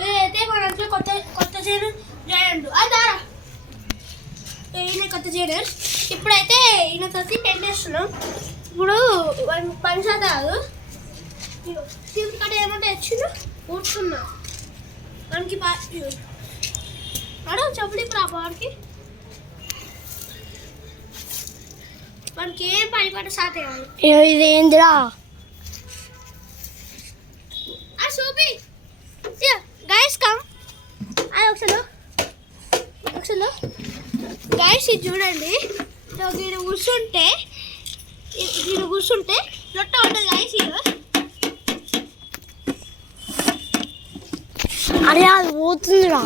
ఏదైతే మన ఇంట్లో కొత్త చేయడం చేయండు అదారా ఈయన కొత్త చేయడం ఇప్పుడైతే ఈయన తోటి టెంట్ వేస్తున్నాం ఇప్పుడు పని శాతం కాదు చీపురు కట్ట ఏమంటే వచ్చిండు ఊడుతున్నా మనకి అడవు చెప్పుడు ఇప్పుడు ఆ బాడికి మనకి ఏం పని పట్ట సాధ్యం కాదు ఇదేంద్రా Sophie, here, guys, come. ఒకసారి guys ఇది చూడండి దీని కూర్చుంటే లొట్ట ఉంటుంది guys ఇది అరే అది పోతుందిరా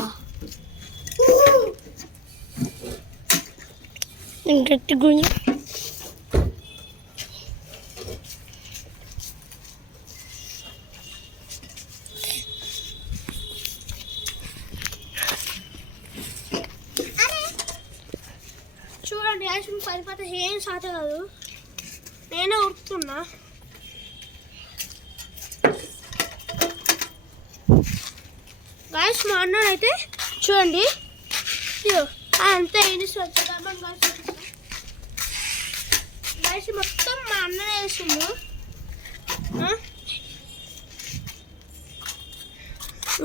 గట్టి గుంజ చూడండి guys పని పట్ట ఏం సాధ్య కాదు నేనే ఉడుతున్నా guys మా అన్న అయితే చూడండి అంతా ఏంటి స్వచ్ఛమని guys మొత్తం మా అన్న వేసిండు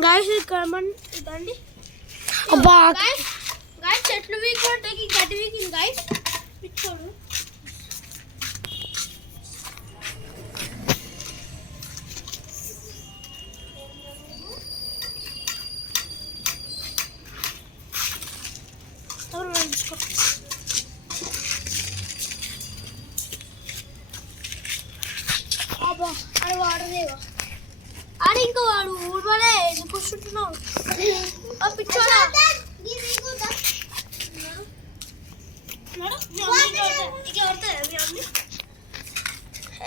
guys ఇదండి అబ్బా guys చెట్లు వీకుంటే గడ్డి వీకింది guys పిచ్చోడు అబ్బా అది వాడదేవా అది ఇంకా వాడు ఊడవలే ఎందుకు కూర్చుంటున్నావు పిచ్చోడా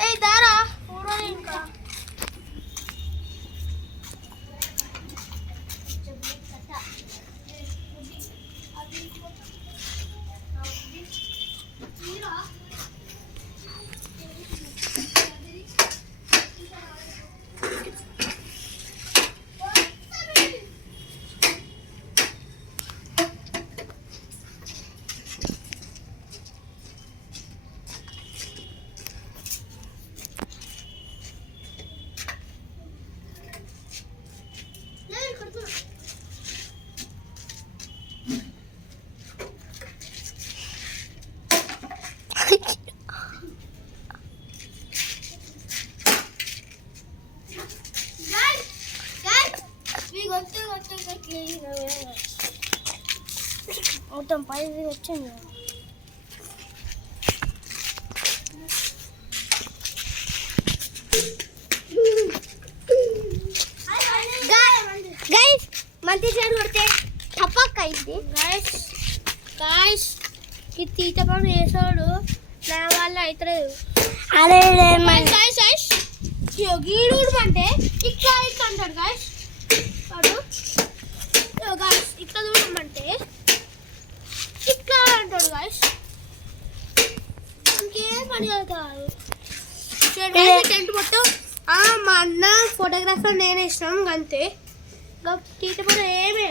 ఏ దారా ఊడవలే ఇంకా మొత్తం పై వచ్చింది గైస్ మంచి సైడ్ కొడితే టపక్ అయింది గైస్ ఈ తీత పని వేసాడు నా వల్ల అవుతలేదు అరే గీడు అంటే ఇట్లా ఇట్లా అంటాడు గైస్ వాడు గైస్ ఇట్లా చూడమంటే ఇట్లా అంటాడు గైస్ ఇంకేం పని కాదు టెంట్ మొత్తం మా అన్న ఫోటోగ్రాఫర్ నేనే ఇష్టం అంతే తీట పని ఏమే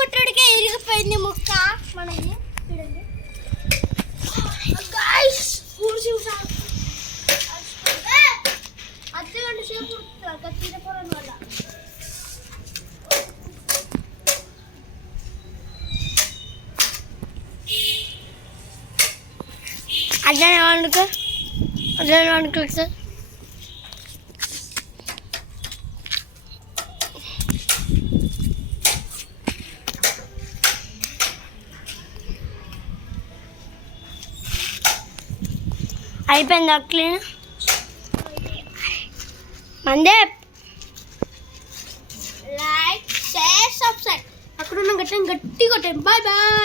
కొట్టుడికే ఇరిగిపోయింది ముక్క మనకి చూడండి గైస్ కూర్చి అద్దె గంట సేపు అట్లనే వండుకో అట్లనే వండుకో సార్ అయిపోయింది క్లీన్ మందే లైక్ షేర్ సబ్స్క్రైబ్ అక్కడ ఉన్న గట్టిగా కొట్టండి బాయ్ బాయ్